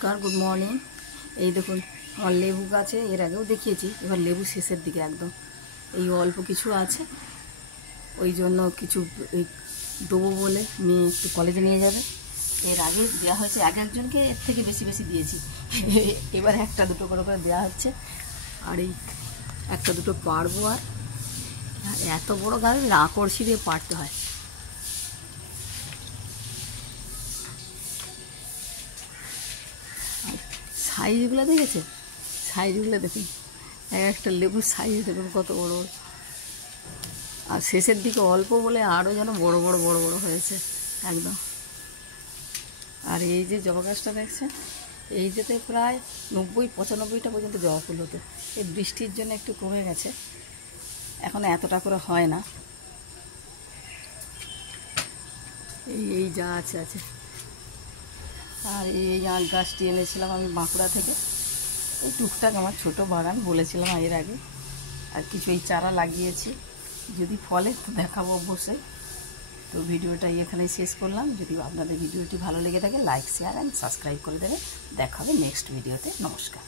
Good morning. এই দেখুন আমার লেবু গাছে এর আগেও দেখিয়েছি, এবার লেবু শেষের দিকে একদম এই অল্প কিছু আছে, ওই জন্য কিছু এই দেবো বলে মেয়ে একটু কলেজে নিয়ে যাবে। এর আগে দেওয়া হয়েছে এক একজনকে, এর থেকে বেশি বেশি দিয়েছি। এবার একটা দুটো করে করে দেওয়া হচ্ছে, আর এই একটা দুটো পারবো। আর এত বড় গাছ আকর্ষি দিয়ে পারতে হয়। সাইজগুলো দেখেছে, সাইজগুলো দেখুন, একটা লেবুর সাইজ দেখুন কত বড়। আর শেষের দিকে অল্প বলে আরও যেন বড় বড় বড় বড় হয়েছে একদম। আর এই যে জবা গাছটা দেখছেন, এই যেতে প্রায় 90-95টা পর্যন্ত জবা ফুল হতো। এই বৃষ্টির জন্য একটু কমে গেছে, এখন এতটা করে হয় না। এই যা আছে আছে। আর এই আম গাছটি এনেছিলাম আমি বাঁকুড়া থেকে, এই টুকটাক আমার ছোট বাগান বলেছিলাম এর আগে। আর কিছু এই চারা লাগিয়েছি, যদি ফলে তো দেখাবো অবশ্যই। তো ভিডিওটা এখানেই শেষ করলাম। যদি আপনাদের ভিডিওটি ভালো লেগে থাকে লাইক, শেয়ার অ্যান্ড সাবস্ক্রাইব করে দেবে। দেখা হবে নেক্সট ভিডিওতে। নমস্কার।